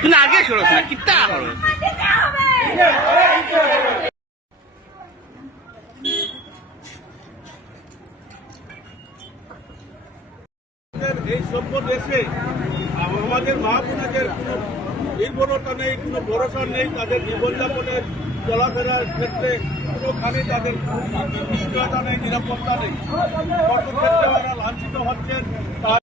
তুমি আগে সরো না কিত্তা করো। এই সভ্য দেশে আমাদের মা বোনদের কোনো নির্ভরতা নেই কোনো ভরসা নেই তাদের জীবনযাপনের চলাফেরার ক্ষেত্রে কোনোখানে তাদের নিশ্চয়তা নেই নিরাপত্তা নেই। কর্মক্ষেত্রে ওরা লাঞ্ছিত হচ্ছেন তার